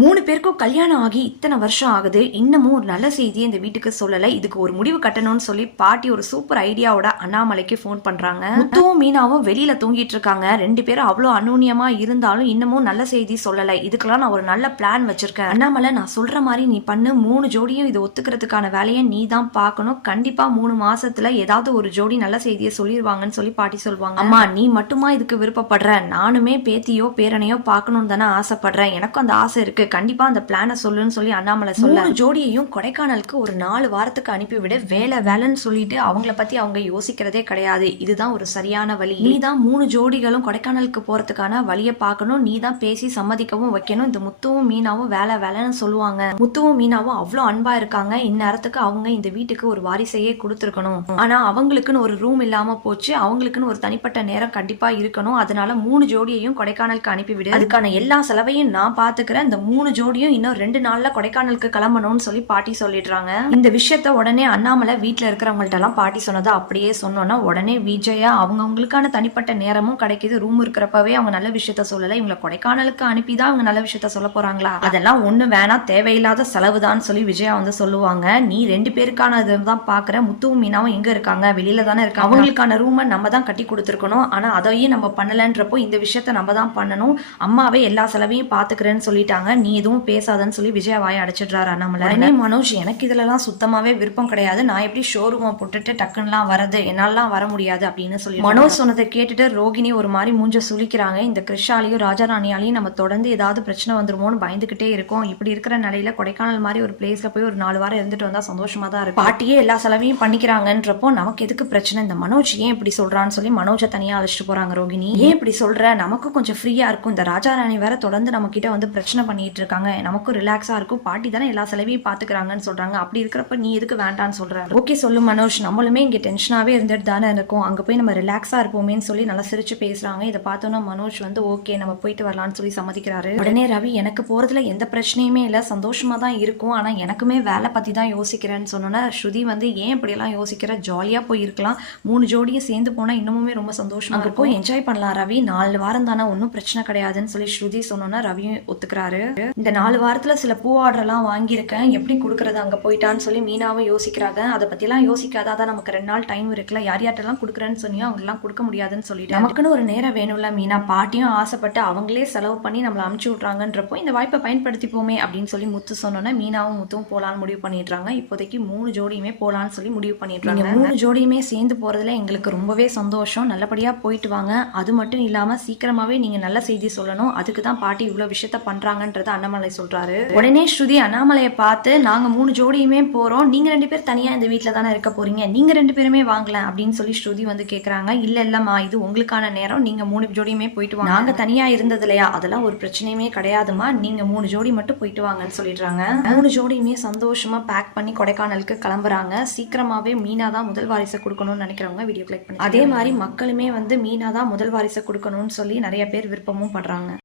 3 பேருக்கும் கல்யாணம் ஆகி இத்தனை வருஷம் ஆகுது. இன்னமும் ஒரு நல்ல செய்தியை இந்த வீட்டுக்கு சொல்லலை. இதுக்கு ஒரு முடிவு கட்டணும்னு சொல்லி பாட்டி ஒரு சூப்பர் ஐடியாவோட அண்ணாமலைக்கு ஃபோன் பண்றாங்க. முத்துவும் மீனாவும் வெளியில தூங்கிட்டு இருக்காங்க. 2 பேரும் அவ்வளோ அந்யோன்யமா இருந்தாலும் இன்னமும் நல்ல செய்தி சொல்லலை. இதுக்கெல்லாம் நான் ஒரு நல்ல பிளான் வச்சிருக்கேன். அண்ணாமலை, நான் சொல்ற மாதிரி நீ பண்ணு. 3 ஜோடியும் இது ஒத்துக்கிறதுக்கான வேலையை நீ தான் பார்க்கணும். கண்டிப்பா 3 மாசத்துல ஏதாவது ஒரு ஜோடி நல்ல செய்தியை சொல்லிடுவாங்கன்னு சொல்லி பாட்டி சொல்லுவாங்க. அம்மா, நீ மட்டுமா இதுக்கு விருப்பப்படுற? நானுமே பேத்தியோ பேரனையோ பார்க்கணும்னு தானே ஆசைப்படுறேன். எனக்கும் அந்த ஆசை இருக்கு. கண்டிப்பா அந்த பிளான சொல்லுன்னு சொல்லி அண்ணாமலை சொல்ல, 3 ஜோடியையும் கொடைக்கானலுக்கு ஒரு 4 வாரத்துக்கு அனுப்பிவிட. வேலைன்னு சொல்லிட்டு அவங்கள பத்தி அவங்க யோசிக்கிறதே கிடையாது. இதுதான் ஒரு சரியான வழி. நீ தான் 3 ஜோடிகளும் கொடைக்கானலுக்கு போறதுக்கான வழியை பார்க்கணும். நீ தான் பேசி சம்மதிக்கவும் வைக்கணும். இந்த முத்துவும் மீனாவும் வேலைன்னு சொல்லுவாங்க. முத்துவும் மீனாவும் அவ்வளோ அன்பா இருக்காங்க. இந்நேரத்துக்கு அவங்க இந்த வீட்டுக்கு ஒரு வாரிசையே கொடுத்துருக்கணும். ஆனா அவங்களுக்குன்னு ஒரு ரூம் இல்லாம போச்சு. அவங்களுக்குன்னு ஒரு தனிப்பட்ட நேரம் கண்டிப்பா இருக்கணும். அதனால 3 ஜோடியையும் கொடைக்கானலுக்கு அனுப்பிவிடு. அதுக்கான எல்லா செலவையும் நான் பாத்துக்கிறேன். இந்த 3 ஜோடியும் இன்னும் 2 நாள்ல கொடைக்கானலுக்கு கிளம்பணும்னு சொல்லி பாட்டி சொல்லிடுறாங்க. இந்த விஷயத்த உடனே அண்ணாமலை வீட்டுல இருக்கிறவங்கள்ட்ட எல்லாம் பாட்டி சொன்னதை அப்படியே சொன்னோன்னா உடனே விஜயா அவங்களுக்கான தனிப்பட்ட நேரமும் கிடைக்குது. ரூம் இருக்கிறப்பவே அவங்க நல்ல விஷயத்த சொல்லல. இவங்களை கொடைக்கானலுக்கு அனுப்பிதான் அவங்க நல்ல விஷயத்த சொல்ல போறாங்களா? அதெல்லாம் ஒண்ணு வேணாம், தேவையில்லாத செலவுதான் சொல்லி விஜயா சொல்லுவாங்க. நீ 2 பேருக்கான இதுதான் பாக்குற. முத்துவும் மீனாவும் எங்க இருக்காங்க? வெளியில தானே இருக்காங்க. அவங்களுக்கான ரூமை நம்ம தான் கட்டி கொடுத்துருக்கணும். ஆனா அதையும் நம்ம பண்ணலன்றப்போ இந்த விஷயத்த நம்ம தான் பண்ணணும். அம்மாவே எல்லா செலவையும் பாத்துக்கிறேன்னு சொல்லிட்டாங்க. நீ எதுவும் பேசாதன்னு சொல்லி விஜயா வாயை அடைச்சிடுறாரு அண்ணாமலை. உடனே மனோஜ், எனக்கு இதுலலாம் சுத்தமாவே விருப்பம் கிடையாது. நான் எப்படி ஷோரூமை போட்டுட்டு டக்குன்னுலாம் வரது? என்னாலாம் வர முடியாது அப்படின்னு சொல்லி மனோஜ் சொன்னதை கேட்டுட்டு ரோகிணி ஒரு மாதிரி மூஞ்ச சுளிக்கிறாங்க. இந்த கிருஷாலையும் ராஜாராணியாலையும் நம்ம தொடர்ந்து ஏதாவது பிரச்சனை வந்துருமோன்னு பயந்துகிட்டே இருக்கோம். இப்படி இருக்கிற நிலையில கொடைக்கானல் மாதிரி ஒரு பிளேஸ்ல போய் ஒரு 4 வாரம் இருந்துட்டு வந்தா சந்தோஷமா தான் இருக்கும். பாட்டியே எல்லா செலவையும் பண்ணிக்கிறாங்கன்றப்போ நமக்கு எதுக்கு பிரச்சனை? இந்த மனோஜ் ஏன் இப்படி சொல்றான்னு சொல்லி மனோஜை தனியா அழைச்சிட்டு போறாங்க ரோகிணி. ஏன் இப்படி சொல்ற? நமக்கு கொஞ்சம் ஃப்ரீயா இருக்கும். இந்த ராஜாராணி வேற தொடர்ந்து நம்ம கிட்ட பிரச்சனை பண்ணிட்டு இருக்காங்க. நமக்கும் ரிலாக்ஸா இருக்கும். பாட்டி தானே எல்லா செலவையும் பாத்துக்கிறாங்கன்னு சொல்றாங்க. அப்படி இருக்கிறப்ப நீ எதுக்கு வேண்டான்னு சொல்ற? ஓகே சொல்லு மனோஜ், நம்மளுமே இங்க டென்ஷனாவே இருந்துட்டு தானே இருக்கும். அங்க போய் நம்ம ரிலாக்ஸா இருப்போமேன்னு சொல்லி நல்லா சிரிச்சு பேசுறாங்க. இதை பார்த்தோன்னா மனோஜ் ஓகே நம்ம போயிட்டு வரலாம்னு சொல்லி சம்மதிக்கிறாரு. உடனே ரவி, எனக்கு போறதுல எந்த பிரச்சனையுமே இல்லை, சந்தோஷமா தான் இருக்கும். ஆனா எனக்குமே வேலை பத்தி தான் யோசிக்கிறேன்னு சொன்னோன்னா ஸ்ருதி ஏன் இப்படி எல்லாம் யோசிக்கிற? ஜாலியா போய் இருக்கலாம். 3 ஜோடியும் சேர்ந்து போனா இன்னமுமே ரொம்ப சந்தோஷமா இருக்கும். போய் என்ஜாய் பண்ணலாம் ரவி. 4 வாரம் தானே, ஒன்னும் பிரச்சனை கிடையாதுன்னு சொல்லி ஸ்ருதி சொன்னோன்னா ரவியும் ஒத்துக்கிறாரு. இந்த 4 வாரத்துல சில பூ ஆர்டர் எல்லாம் வாங்கியிருக்கேன், எப்படி கொடுக்கறது அங்க போயிட்டான்னு சொல்லி மீனாவும் யோசிக்கிறாங்க. அதை பத்தி எல்லாம் யோசிக்காத, அதான் நமக்கு 2 நாள் டைம் இருக்குல்ல, யார்யார்ட்டெல்லாம் கொடுக்குறேன்னு சொன்னியோ அவங்க எல்லாம் கொடுக்க முடியாதுன்னு சொல்லிட்டு நமக்குன்னு ஒரு நேரம் வேணும்ல மீனா. பாட்டியும் ஆசைப்பட்டு அவங்களே செலவு பண்ணி நம்மளை அனுப்பிச்சு விட்றாங்கன்றப்போ இந்த வாய்ப்பை பயன்படுத்திப்போமே அப்படின்னு சொல்லி முத்து சொன்னோன்னா மீனாவும் முத்துவும் போலான்னு முடிவு பண்ணிடுறாங்க. இப்போதைக்கு 3 ஜோடியுமே போலான்னு சொல்லி முடிவு பண்ணிடுறாங்க. 3 ஜோடியுமே சேர்ந்து போறதுல எங்களுக்கு ரொம்பவே சந்தோஷம். நல்லபடியா போயிட்டு வாங்க. அது மட்டும் இல்லாம சீக்கிரமாவே நீங்க நல்ல செய்தி சொல்லணும். அதுக்கு தான் பாட்டி இவ்வளவு விஷயத்த பண்றாங்கன்றத அண்ணாமலை சொல்றாரு. உடனே ஸ்ருதி அண்ணாமலையை பார்த்து, நாங்க 3 ஜோடியுமே போறோம், நீங்க 2 பேர் தனியா இந்த வீட்டுல தானே இருக்க போறீங்க, நீங்க 2 பேருமே வாங்கலாம் அப்படின்னு சொல்லி ஸ்ருதி கேக்குறாங்க. இல்லம்மா, இது உங்களுக்கான நேரம், நீங்க 3 ஜோடியுமே போயிட்டு வாங்க. நாங்க தனியா இருந்தது இல்லையா, அதெல்லாம் ஒரு பிரச்சனையுமே கிடையாதுமா, நீங்க 3 ஜோடி மட்டும் போயிட்டு வாங்கன்னு சொல்லிடுறாங்க. 3 ஜோடியுமே சந்தோஷமா பேக் பண்ணி கொடைக்கானலுக்கு கிளம்புறாங்க. சீக்கிரமாவே மீனா தான் முதல் வாரிசை கொடுக்கணும்னு நினைக்கிறவங்க வீடியோ கிளிக் பண்ணி, அதே மாதிரி மக்களுமே மீனா தான் முதல் வாரிசை கொடுக்கணும்னு சொல்லி நிறைய பேர் விருப்பமும் பண்றாங்க.